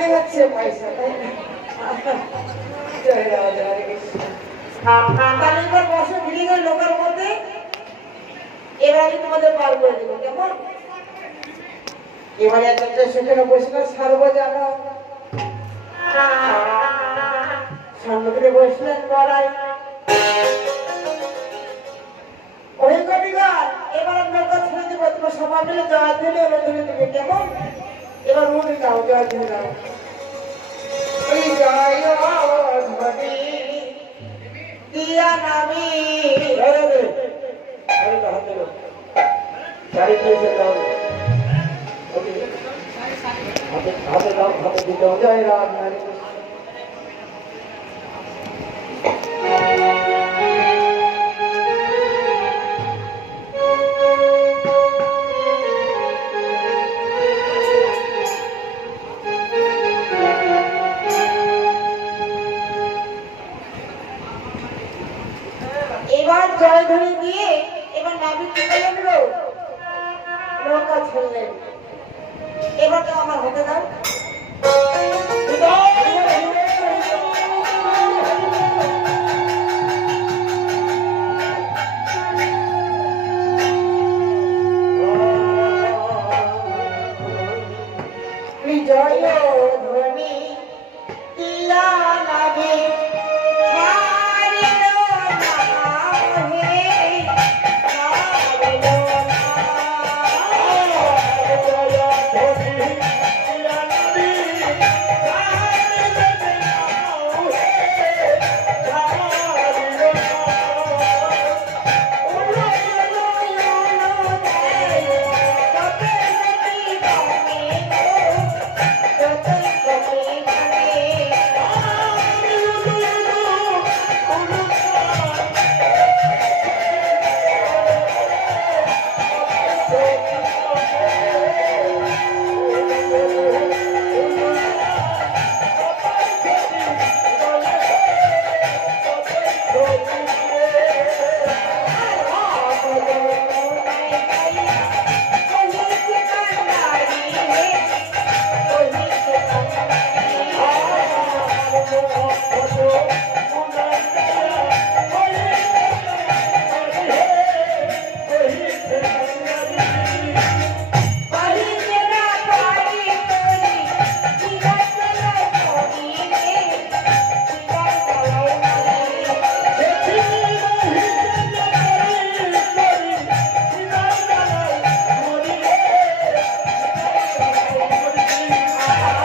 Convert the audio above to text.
মনে হচ্ছে পয়সা, তাই না? জয় রাধে কৃষ্ণ। তাহলে এবার বসে ভিড়ে গেল লোকের মধ্যে। এবার আমি তোমাদের পার করে দেবো, কেমন? এবারে একটা সেখানে বসে সারবো জানো, সম্মুখে বসলেন বড়াই। ওই কবিগার এবার নৌকা ছেড়ে দেবো, তোমার সবাই মিলে জয় দিলে এবার ধরে দেবে, কেমন? এবার উঠে যাও, জয় দিয়ে যাও। ওই জয় ধ্বনি দিয়া নামি হাতে দাও, হাতে দিতে জয় রাম। এবার জয় ধরে দিয়ে এবার নাবিক নৌকা ছেড়লেন। এবার তো আমার হতে দাও। জয়